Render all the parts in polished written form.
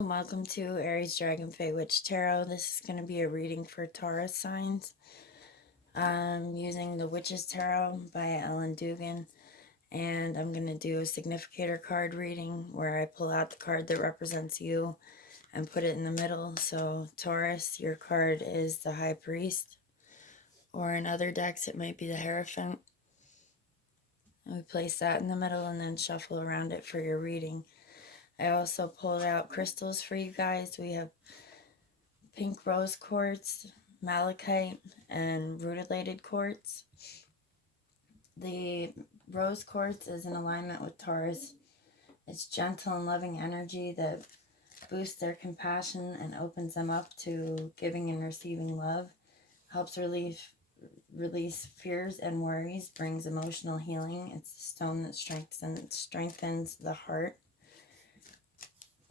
Welcome to Aries Dragonfae Witch Tarot. This is going to be a reading for Taurus signs. I'm using the Witch's Tarot by Ellen Dugan, and I'm going to do a significator card reading where I pull out the card that represents you and put it in the middle. So Taurus, your card is the High Priest, or in other decks it might be the Hierophant. And we place that in the middle and then shuffle around it for your reading. I also pulled out crystals for you guys. We have pink rose quartz, malachite, and rutilated quartz. The rose quartz is in alignment with Taurus. It's gentle and loving energy that boosts their compassion and opens them up to giving and receiving love, helps release fears and worries, brings emotional healing. It's a stone that strengthens the heart.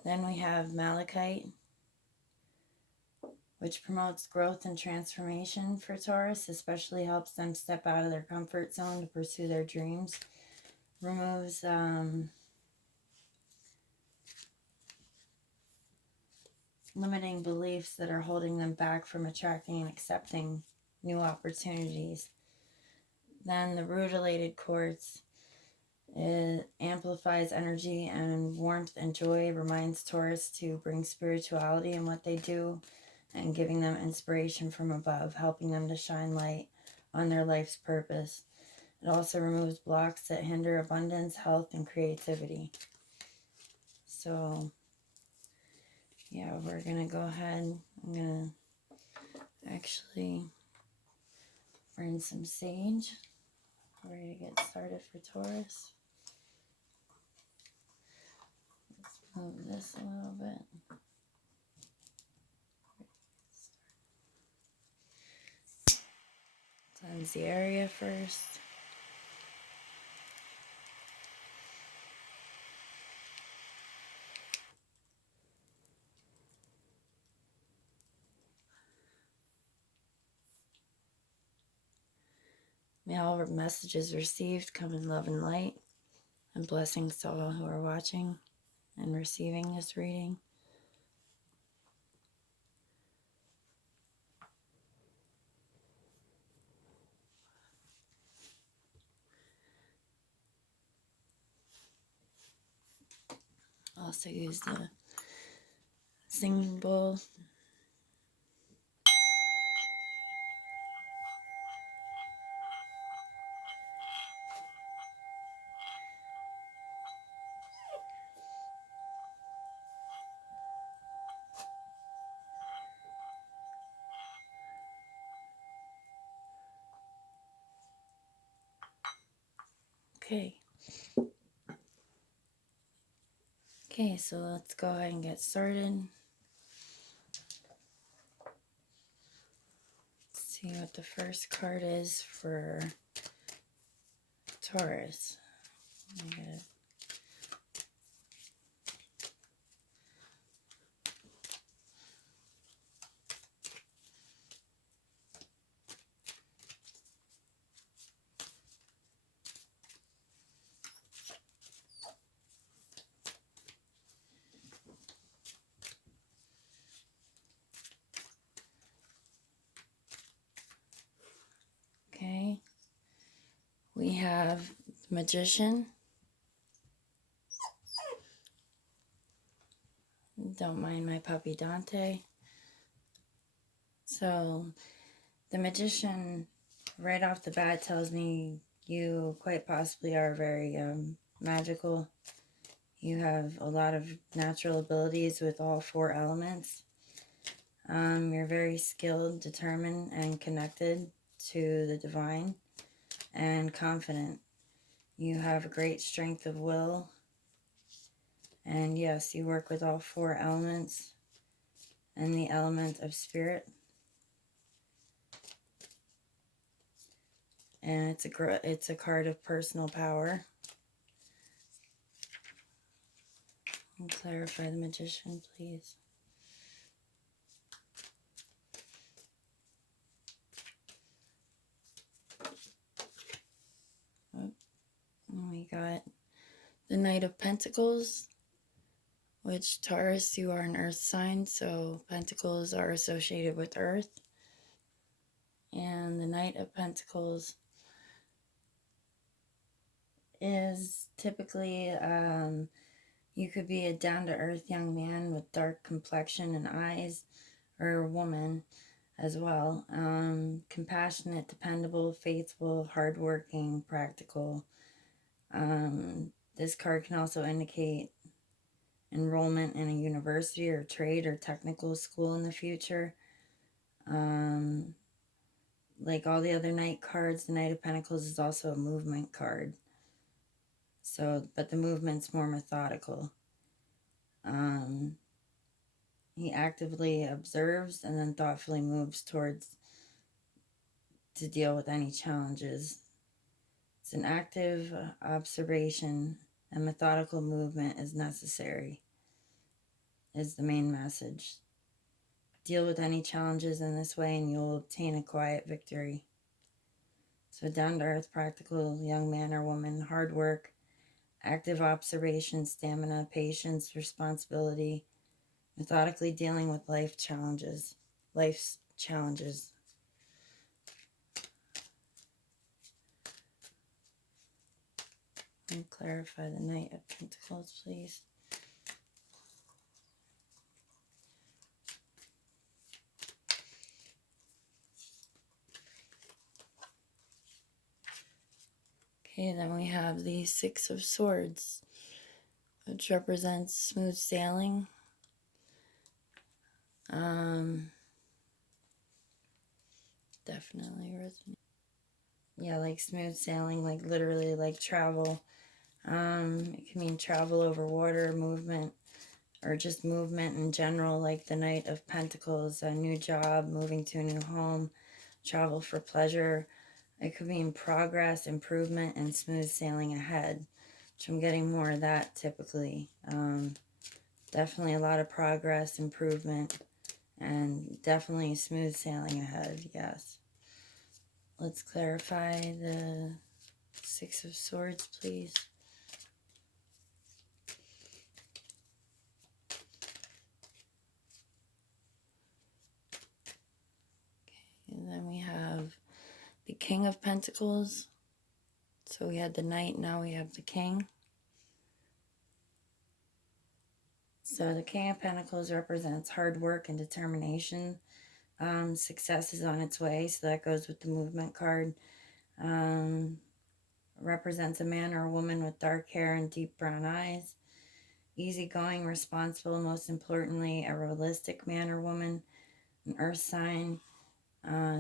Then we have malachite, which promotes growth and transformation for Taurus, especially helps them step out of their comfort zone to pursue their dreams, removes limiting beliefs that are holding them back from attracting and accepting new opportunities. Then the rutilated quartz, it amplifies energy and warmth and joy, reminds Taurus to bring spirituality in what they do, and giving them inspiration from above, helping them to shine light on their life's purpose. It also removes blocks that hinder abundance, health, and creativity. So, yeah, we're going to go ahead. I'm going to actually burn some sage. We're ready to get started for Taurus. Let's move this a little bit. Cleanse the area first. May all messages received come in love and light, and blessings to all who are watching and receiving this reading. Also use the singing bowl. Okay, so let's go ahead and get started. Let's see what the first card is for Taurus. Okay, we have the Magician. Don't mind my puppy Dante. So the Magician right off the bat tells me you quite possibly are very magical. You have a lot of natural abilities with all four elements. You're very skilled, determined, and connected to the divine, and confident. You have a great strength of will. And yes, you work with all four elements and the element of spirit. And it's a card of personal power. And clarify the Magician, please. Oh, and we got the Knight of Pentacles, which Taurus, you are an earth sign, so Pentacles are associated with earth. And the Knight of Pentacles is typically, you could be a down-to-earth young man with dark complexion and eyes, or a woman as well. Compassionate, dependable, faithful, hardworking, practical. This card can also indicate enrollment in a university or trade or technical school in the future. Like all the other Knight cards, the Knight of Pentacles is also a movement card. So, but the movement's more methodical. He actively observes and then thoughtfully moves towards to deal with any challenges. It's an active observation and methodical movement is necessary, is the main message. Deal with any challenges in this way and you'll obtain a quiet victory. So down-to-earth, practical young man or woman, hard work, active observation, stamina, patience, responsibility, methodically dealing with life's challenges. Let me clarify the Knight of Pentacles, please. Okay, then we have the Six of Swords, which represents smooth sailing. Definitely resonate. Yeah, like smooth sailing, like literally like travel. It can mean travel over water, movement, or just movement in general, like the Knight of Pentacles, a new job, moving to a new home, travel for pleasure. It could mean progress, improvement, and smooth sailing ahead, which I'm getting more of that typically. Definitely a lot of progress, improvement, and definitely smooth sailing ahead, yes. Let's clarify the Six of Swords, please. Okay, and then we have the King of Pentacles. So we had the Knight, now we have the King. So the King of Pentacles represents hard work and determination. Success is on its way, so that goes with the movement card. Represents a man or a woman with dark hair and deep brown eyes. Easygoing, responsible, most importantly, a realistic man or woman. An earth sign.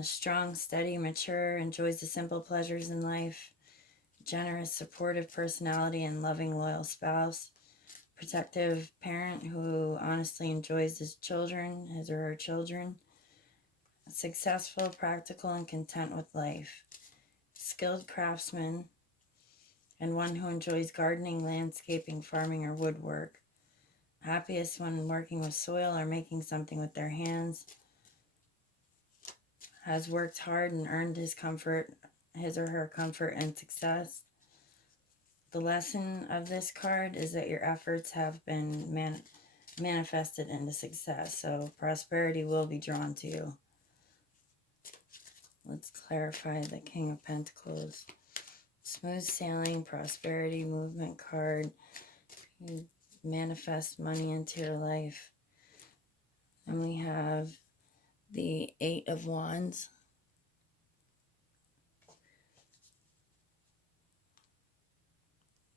Strong, steady, mature, enjoys the simple pleasures in life. Generous, supportive personality and loving, loyal spouse. Protective parent who honestly enjoys his children, his or her children. Successful, practical, and content with life. Skilled craftsman, and one who enjoys gardening, landscaping, farming, or woodwork. Happiest when working with soil or making something with their hands. Has worked hard and earned his or her comfort and success. The lesson of this card is that your efforts have been manifested into success, so prosperity will be drawn to you. Let's clarify the King of Pentacles. Smooth sailing, prosperity, movement card. You manifest money into your life. And we have the Eight of Wands.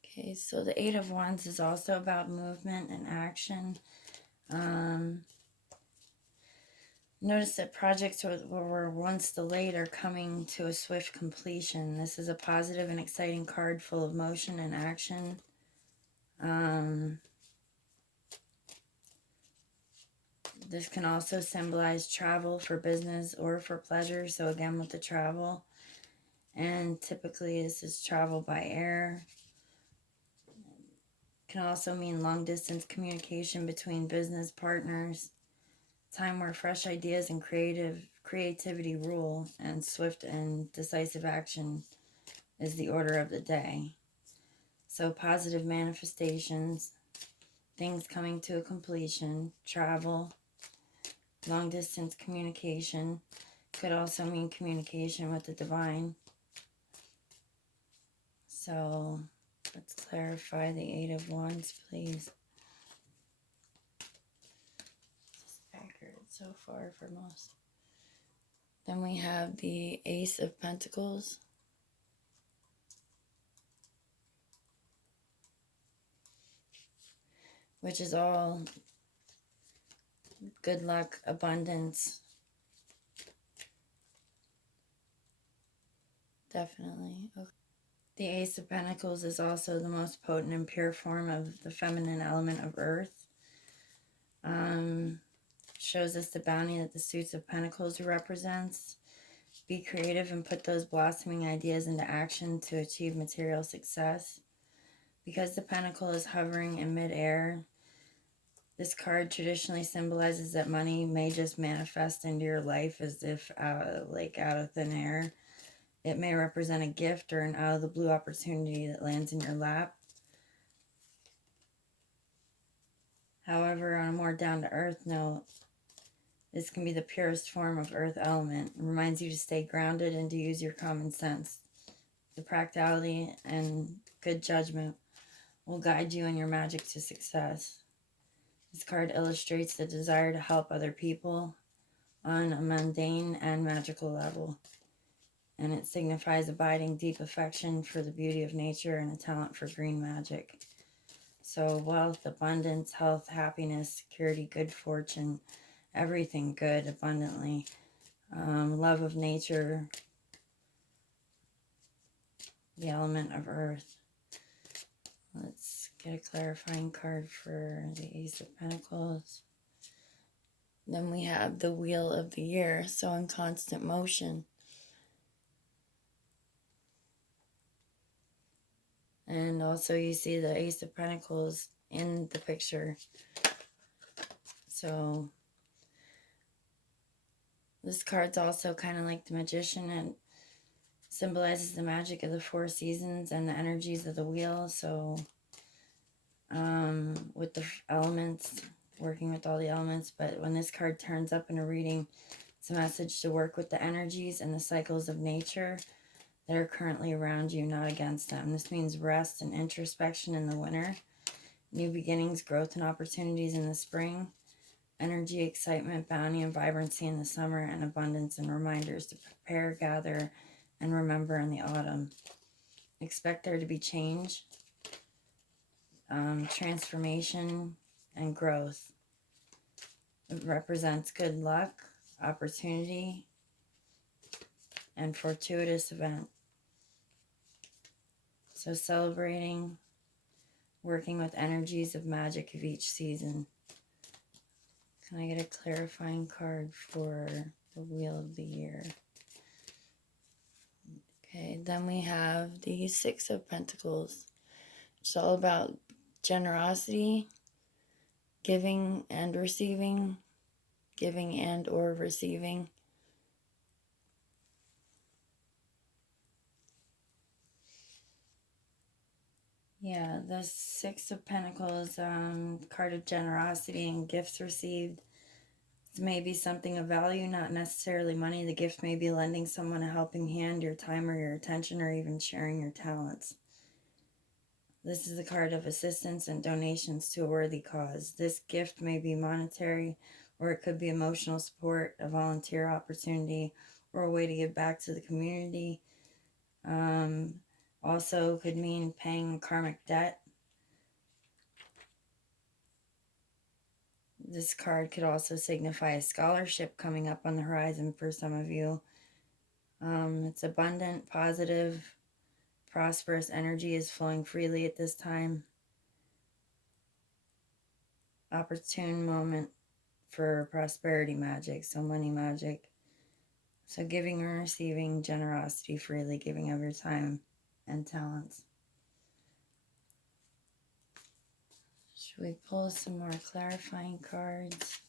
Okay, so the Eight of Wands is also about movement and action. Notice that projects were once delayed are coming to a swift completion. This is a positive and exciting card full of motion and action. This can also symbolize travel for business or for pleasure. So again, with the travel. And typically this is travel by air. Can also mean long distance communication between business partners. Time where fresh ideas and creativity rule, and swift and decisive action is the order of the day. So positive manifestations, things coming to a completion, travel, long distance communication. Could also mean communication with the divine. So let's clarify the Eight of Wands, please. It's accurate so far for most. Then we have the Ace of Pentacles. Which is all good luck, abundance. Definitely. Okay. The Ace of Pentacles is also the most potent and pure form of the feminine element of Earth. Shows us the bounty that the Suits of Pentacles represents. Be creative and put those blossoming ideas into action to achieve material success. Because the Pentacle is hovering in midair, this card traditionally symbolizes that money may just manifest into your life as if out of thin air. It may represent a gift or an out-of-the-blue opportunity that lands in your lap. However, on a more down-to-earth note, this can be the purest form of earth element. It reminds you to stay grounded and to use your common sense. The practicality and good judgment will guide you in your magic to success. This card illustrates the desire to help other people on a mundane and magical level. And it signifies abiding deep affection for the beauty of nature and a talent for green magic. So wealth, abundance, health, happiness, security, good fortune, everything good abundantly. Love of nature, the element of earth. Let's get a clarifying card for the Ace of Pentacles. Then we have the Wheel of the Year, so in constant motion. And also you see the Ace of Pentacles in the picture. So this card's also kind of like the Magician, and symbolizes the magic of the four seasons and the energies of the wheel. So with the elements, working with all the elements. But when this card turns up in a reading, it's a message to work with the energies and the cycles of nature that are currently around you, not against them. This means rest and introspection in the winter, new beginnings, growth and opportunities in the spring, energy, excitement, bounty, and vibrancy in the summer, and abundance and reminders to prepare, gather, and remember in the autumn. Expect there to be change, transformation, and growth. It represents good luck, opportunity, and fortuitous event. So celebrating, working with energies of magic of each season. Can I get a clarifying card for the Wheel of the Year? Okay, then we have the Six of Pentacles. It's all about generosity, giving and receiving, giving and or receiving. Yeah, the Six of Pentacles, card of generosity and gifts received. It may be something of value, not necessarily money. The gift may be lending someone a helping hand, your time or your attention, or even sharing your talents. This is a card of assistance and donations to a worthy cause. This gift may be monetary, or it could be emotional support, a volunteer opportunity, or a way to give back to the community. Also could mean paying karmic debt. This card could also signify a scholarship coming up on the horizon for some of you. It's abundant, positive, prosperous energy is flowing freely at this time. Opportune moment for prosperity magic, so money magic. So giving and receiving generosity freely, giving of your time and talents. Should we pull some more clarifying cards?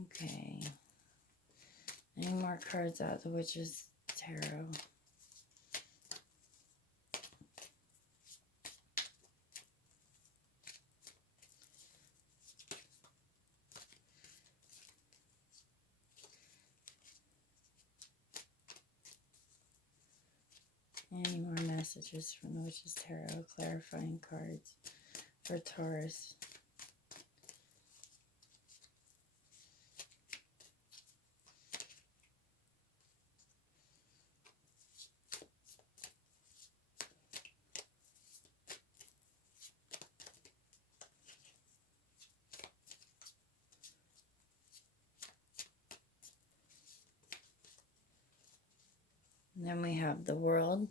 Okay. Any more cards out of the Witch's Tarot? Any more messages from the Witch's Tarot? Clarifying cards for Taurus. And then we have the World.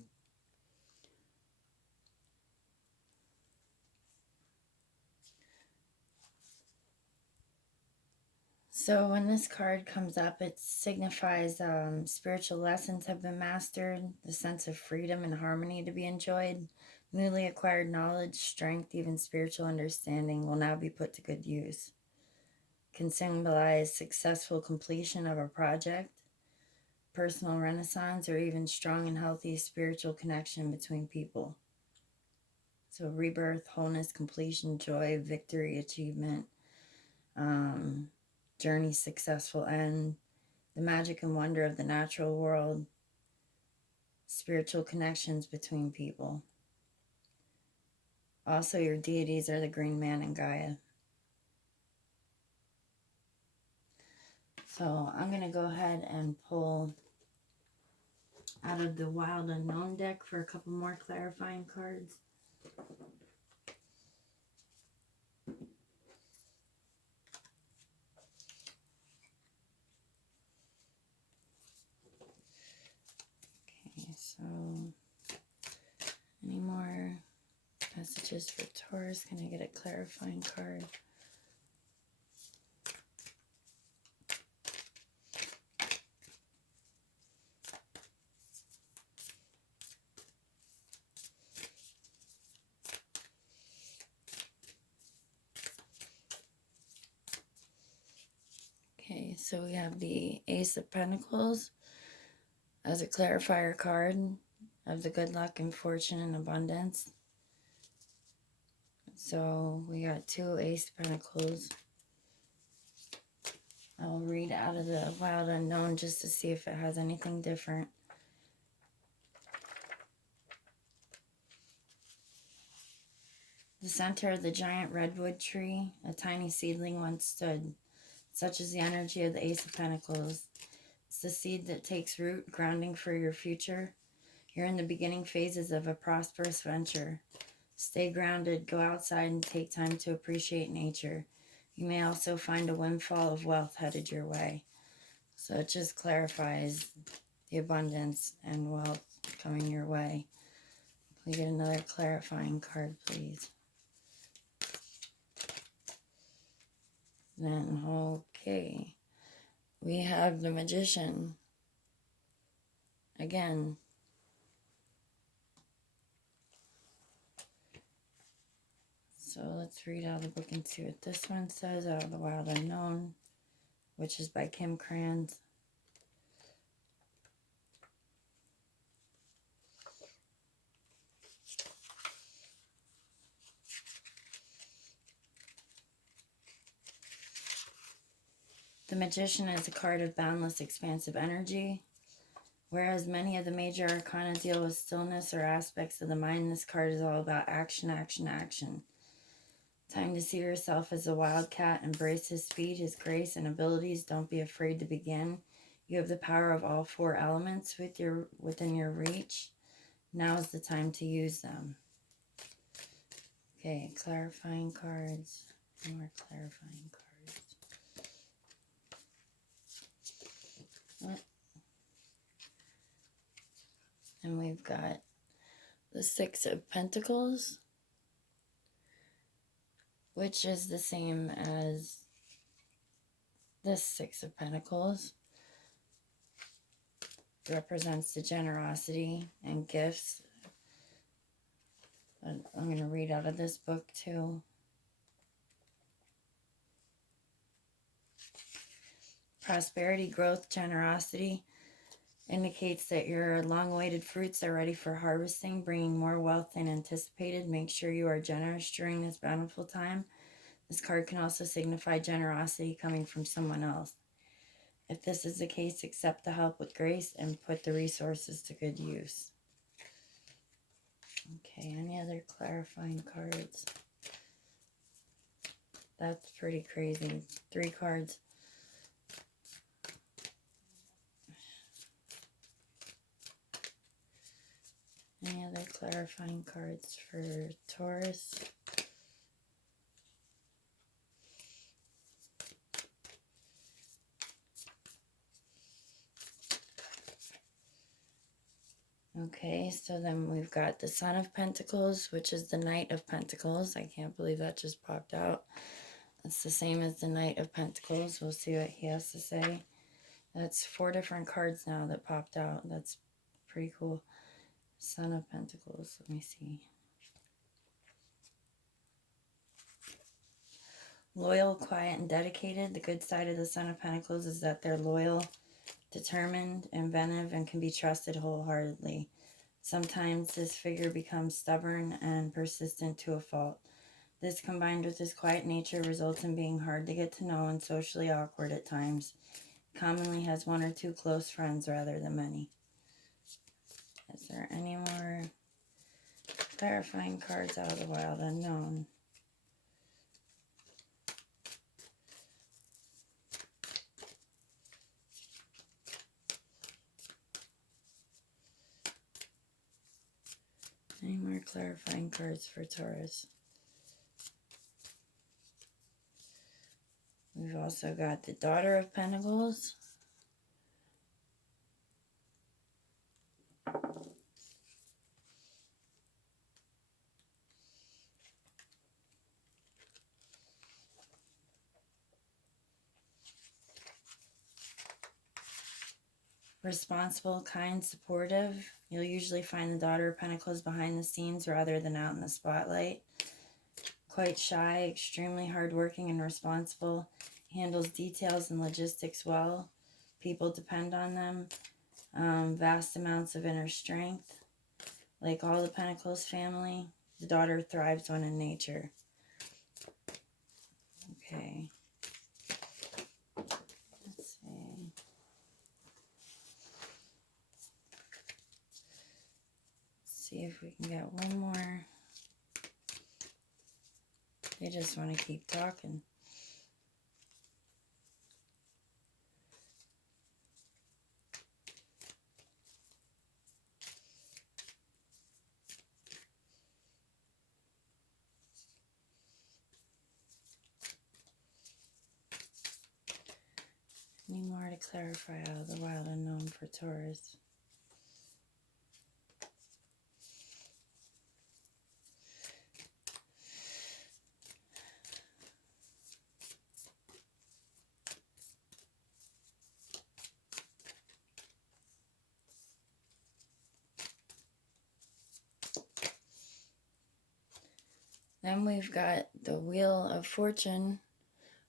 So when this card comes up, it signifies spiritual lessons have been mastered, the sense of freedom and harmony to be enjoyed, newly acquired knowledge, strength, even spiritual understanding will now be put to good use. Can symbolize successful completion of a project, personal renaissance, or even strong and healthy spiritual connection between people. So rebirth, wholeness, completion, joy, victory, achievement, journey, successful end, the magic and wonder of the natural world, spiritual connections between people. Also, your deities are the Green Man and Gaia. So I'm going to go ahead and pull out of the Wild Unknown deck for a couple more clarifying cards. Okay, so any more messages for Taurus? Can I get a clarifying card? Okay, so we have the Ace of Pentacles as a clarifier card of the good luck and fortune and abundance. So we got two Ace of Pentacles. I'll read out of the Wild Unknown just to see if it has anything different. The center of the giant redwood tree, a tiny seedling once stood. Such is the energy of the Ace of Pentacles. It's the seed that takes root, grounding for your future. You're in the beginning phases of a prosperous venture. Stay grounded, go outside, and take time to appreciate nature. You may also find a windfall of wealth headed your way. So it just clarifies the abundance and wealth coming your way. Can we get another clarifying card, please? Then, okay. We have the Magician. Again. So let's read out of the book and see what this one says out of the Wild Unknown, which is by Kim Krans. The Magician is a card of boundless, expansive energy. Whereas many of the major arcana deal with stillness or aspects of the mind, this card is all about action, action, action. Time to see yourself as a wildcat, embrace his speed, his grace, and abilities. Don't be afraid to begin. You have the power of all four elements within your reach. Now is the time to use them. Okay, clarifying cards. More clarifying cards. And we've got the Six of Pentacles, which is the same as this Six of Pentacles. It represents the generosity and gifts. I'm going to read out of this book too. prosperity, growth, generosity. Indicates that your long-awaited fruits are ready for harvesting, bringing more wealth than anticipated. Make sure you are generous during this bountiful time. This card can also signify generosity coming from someone else. If this is the case, accept the help with grace and put the resources to good use. Okay, any other clarifying cards? That's pretty crazy. 3 cards. Any other clarifying cards for Taurus? Okay, so then we've got the Son of Pentacles, which is the Knight of Pentacles. I can't believe that just popped out. It's the same as the Knight of Pentacles. We'll see what he has to say. That's 4 different cards now that popped out. That's pretty cool. Son of Pentacles. Let me see. Loyal, quiet, and dedicated. The good side of the Son of Pentacles is that they're loyal, determined, inventive, and can be trusted wholeheartedly. Sometimes this figure becomes stubborn and persistent to a fault. This, combined with his quiet nature, results in being hard to get to know and socially awkward at times. Commonly has 1 or 2 close friends rather than many. Is there any more clarifying cards out of the wild unknown? Any more clarifying cards for Taurus? We've also got the Daughter of Pentacles. Responsible, kind, supportive. You'll usually find the Daughter of Pentacles behind the scenes rather than out in the spotlight. Quite shy, extremely hardworking and responsible. Handles details and logistics well. People depend on them. Vast amounts of inner strength. Like all the Pentacles family, the daughter thrives when in nature. Okay. Let's see. See if we can get one more. They just want to keep talking. Any more to clarify out of the wild unknown for Taurus? Then we've got the Wheel of Fortune,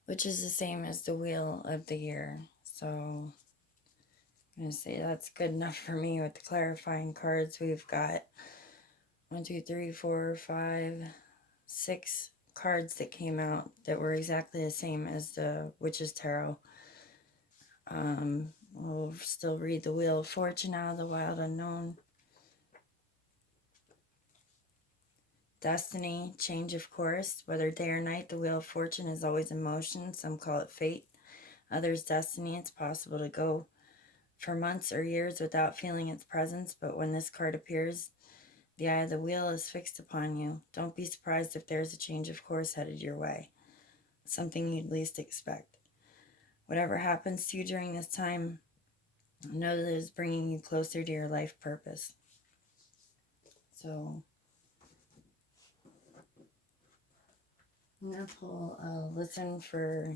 which is the same as the Wheel of the Year. So I'm going to say that's good enough for me with the clarifying cards. We've got 1, 2, 3, 4, 5, 6 cards that came out that were exactly the same as the Witch's Tarot. We'll still read the Wheel of Fortune out of the wild unknown. Destiny, change of course. Whether day or night, the Wheel of Fortune is always in motion. Some call it fate, others destiny. It's possible to go for months or years without feeling its presence, but when this card appears, the eye of the wheel is fixed upon you. Don't be surprised if there's a change of course headed your way, something you'd least expect. Whatever happens to you during this time, know that it is bringing you closer to your life purpose. So I'm going to pull a Listen for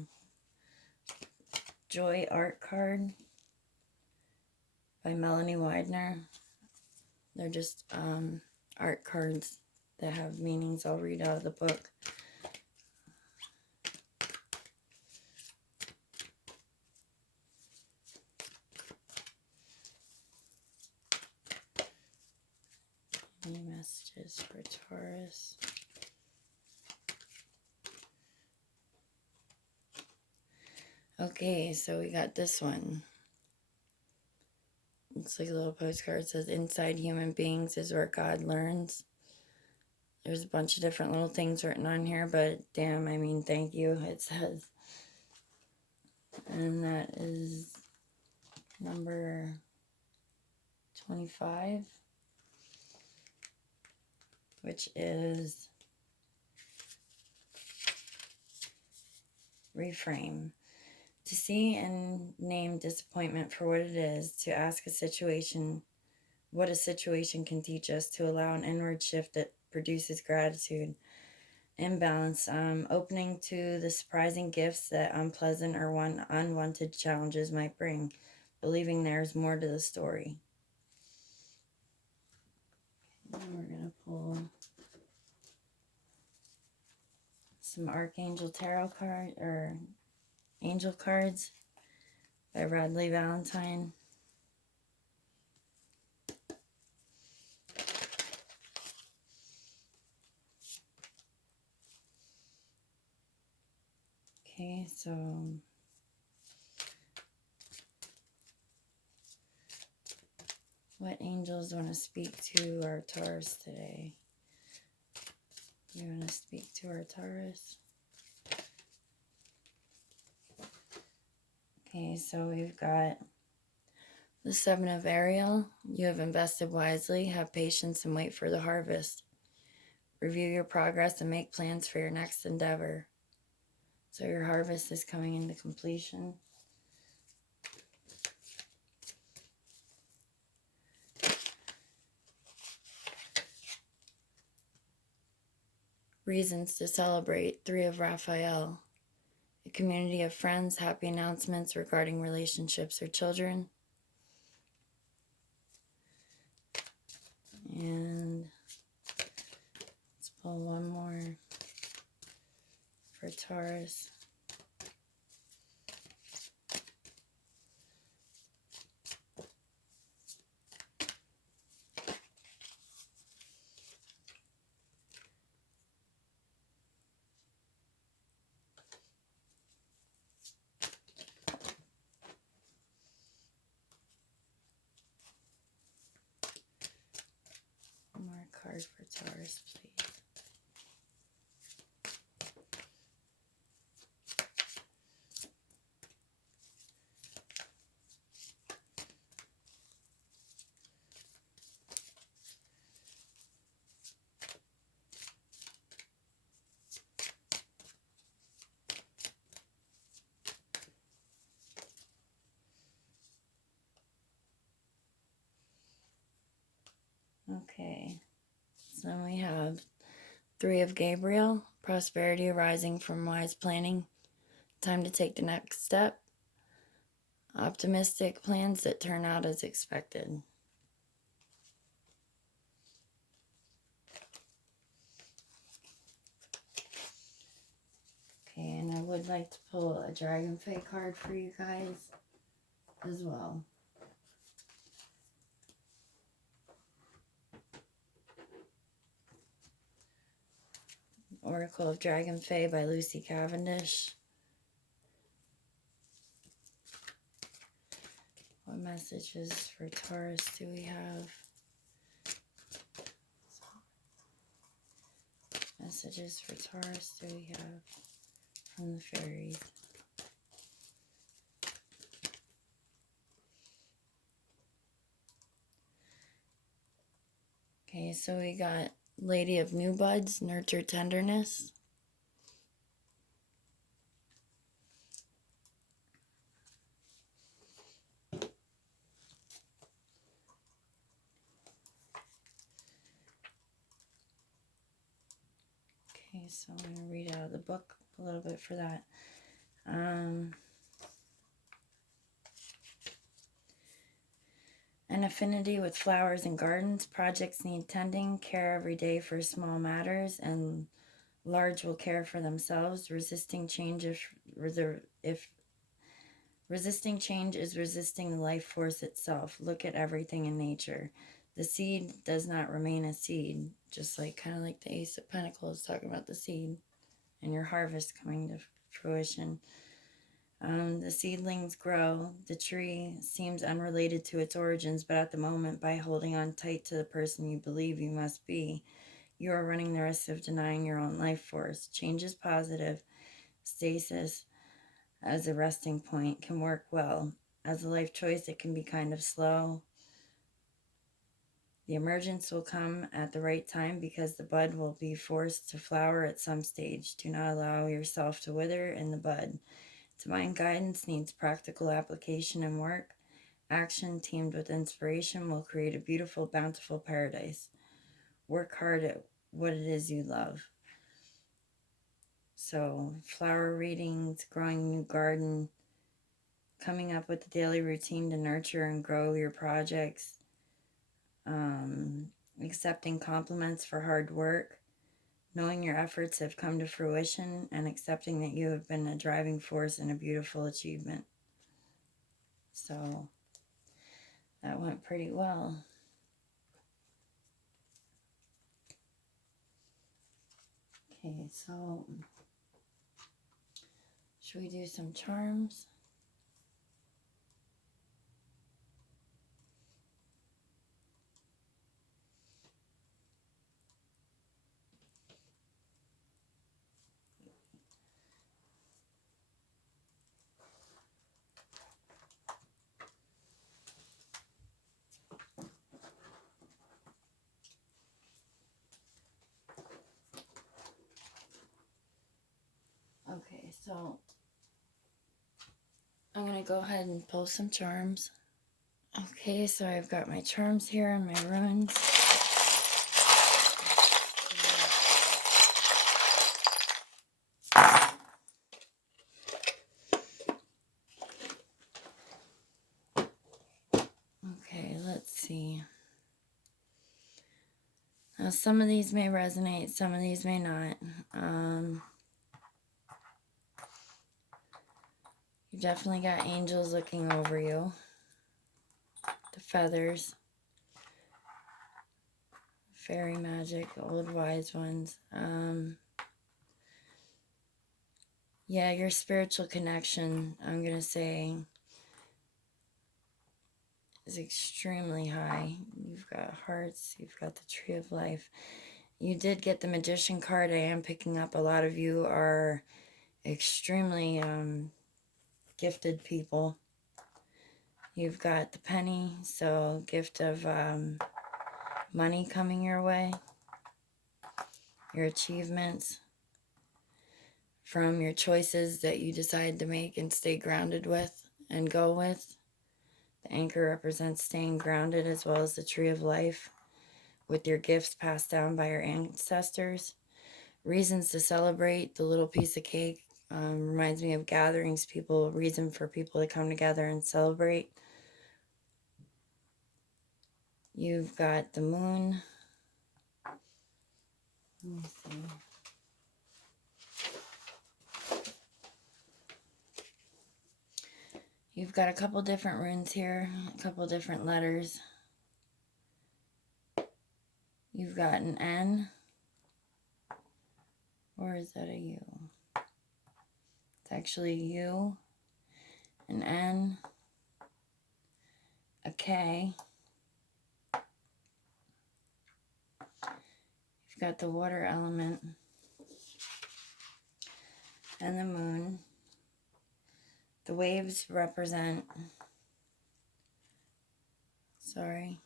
Joy art card by Melanie Widener. They're just art cards that have meanings. I'll read out of the book. messages for Taurus. Okay, so we got this one. It's like a little postcard. It says, inside human beings is where God learns. There's a bunch of different little things written on here, but damn, I mean, thank you, it says. And that is number 25, which is reframe. To see and name disappointment for what it is, to ask a situation what a situation can teach us, to allow an inward shift that produces gratitude, imbalance, opening to the surprising gifts that unpleasant or unwanted challenges might bring, believing there's more to the story. And we're going to pull some Archangel Tarot card or Angel cards by Radley Valentine. Okay, so what angels want to speak to our Taurus today? We want to speak to our Taurus. Okay, so we've got the Seven of Ariel. You have invested wisely, have patience, and wait for the harvest. Review your progress and make plans for your next endeavor. So your harvest is coming into completion. Reasons to celebrate. Three of Raphael. A community of friends. Happy announcements regarding relationships or children. And let's pull one more for Taurus. One more card for Taurus, please. Okay, so then we have Three of Gabriel, prosperity arising from wise planning, time to take the next step, optimistic plans that turn out as expected. Okay, and I would like to pull a Dragonfae card for you guys as well. Oracle of Dragonfae by Lucy Cavendish. What messages for Taurus do we have? Messages for Taurus do we have from the fairies? Okay, so we got Lady of New Buds, nurture tenderness. Okay, so I'm going to read out of the book a little bit for that. An affinity with flowers and gardens. Projects need tending, care every day for small matters, and large will care for themselves. Resisting change if resisting change is resisting the life force itself. Look at everything in nature. The seed does not remain a seed, just like kind of like the Ace of Pentacles talking about the seed and your harvest coming to fruition. The seedlings grow. The tree seems unrelated to its origins, but at the moment, by holding on tight to the person you believe you must be, you are running the risk of denying your own life force. Change is positive. Stasis as a resting point can work well. As a life choice, it can be kind of slow. The emergence will come at the right time because the bud will be forced to flower at some stage. Do not allow yourself to wither in the bud. Divine guidance needs practical application and work. Action teamed with inspiration will create a beautiful, bountiful paradise. Work hard at what it is you love. So, flower readings, growing a new garden, coming up with a daily routine to nurture and grow your projects, accepting compliments for hard work, knowing your efforts have come to fruition, and accepting that you have been a driving force in a beautiful achievement. So that went pretty well. Okay, so should we do some charms? Okay, so I'm going to go ahead and pull some charms. Okay, so I've got my charms here and my runes. Okay, let's see. Now, some of these may resonate, some of these may not. You definitely got angels looking over you. The feathers. Fairy magic, old wise ones. Yeah, your spiritual connection, I'm going to say, is extremely high. You've got hearts, you've got the tree of life. You did get the magician card. I am picking up a lot of you are extremely gifted people. You've got the penny, so gift of money coming your way. Your achievements from your choices that you decide to make and stay grounded with and go with. The anchor represents staying grounded, as well as the tree of life with your gifts passed down by your ancestors. Reasons to celebrate. The little piece of cake reminds me of gatherings, people, a reason for people to come together and celebrate. You've got the moon. Let me see. You've got a couple different runes here, a couple different letters. You've got an N, or is that a U? It's actually a U, an N, a K. You've got the water element and the moon. The waves represent, the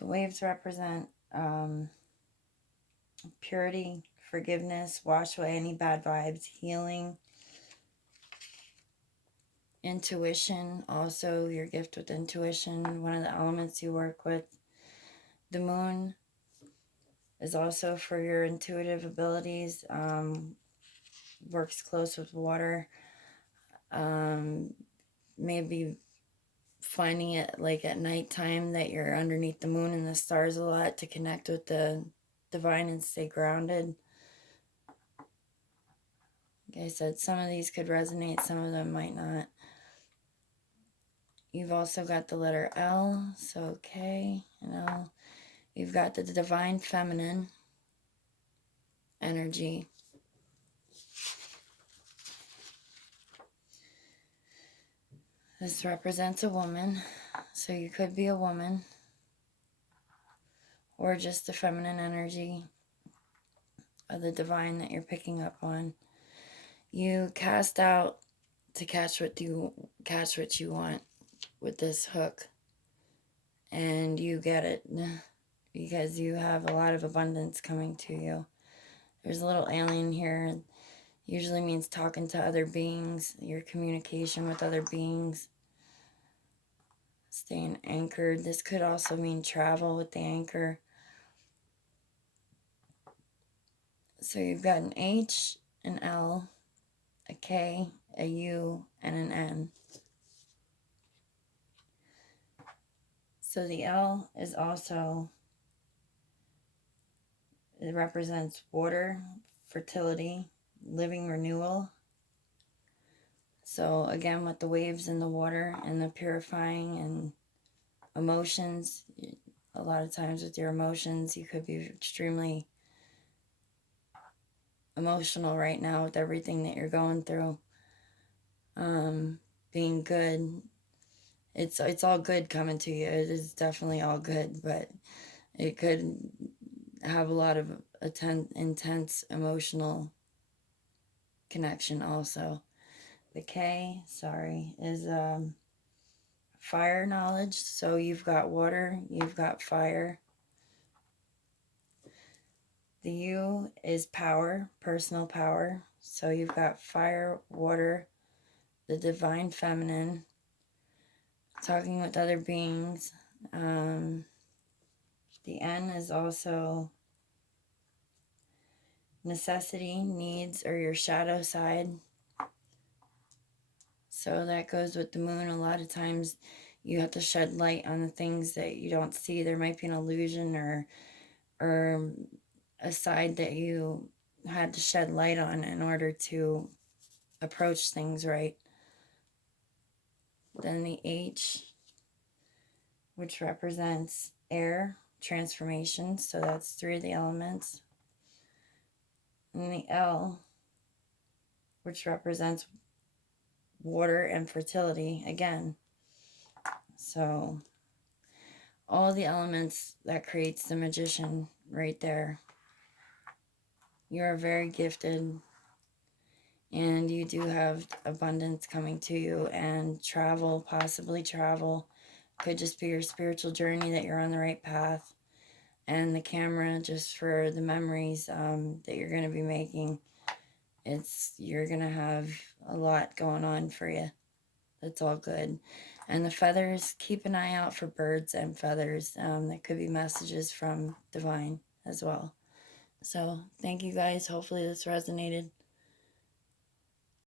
waves represent purity, forgiveness, wash away any bad vibes, healing, intuition, also your gift with intuition, one of the elements you work with. The moon is also for your intuitive abilities, works close with water, maybe finding it like at nighttime that you're underneath the moon and the stars a lot to connect with the divine and stay grounded. Like I said, some of these could resonate, some of them might not. You've also got the letter L, so K and L. You've got the divine feminine energy. This represents a woman, so you could be a woman or just the feminine energy of the divine that you're picking up on. You cast out to catch what you want with this hook, and you get it because you have a lot of abundance coming to you. There's a little alien here. Usually means talking to other beings, your communication with other beings, staying anchored. This could also mean travel with the anchor. So you've got an H, an L, a K, a U, and an N. So the L is also, it represents water, fertility, living renewal. So again, with the waves in the water and the purifying and emotions, a lot of times with your emotions, you could be extremely emotional right now with everything that you're going through. Being good, it's all good coming to you. It is definitely all good, but it could have a lot of intense emotional connection also. The K, is fire knowledge. So you've got water, you've got fire. The U is power, personal power. So you've got fire, water, the divine feminine, talking with other beings. The N is also necessity, needs, or your shadow side. So that goes with the moon. A lot of times you have to shed light on the things that you don't see. There might be an illusion or a side that you had to shed light on in order to approach things right. Then the H, which represents air, transformation. So that's 3 of the elements. And the L, which represents water and fertility again. So all the elements that creates the magician right there. You are very gifted, and you do have abundance coming to you, and travel, possibly travel. Could just be your spiritual journey that you're on the right path, and the camera just for the memories that you're going to be making. You're going to have a lot going on for you. That's all good. And the feathers, keep an eye out for birds and feathers. There could be messages from divine as well. So thank you guys. Hopefully this resonated.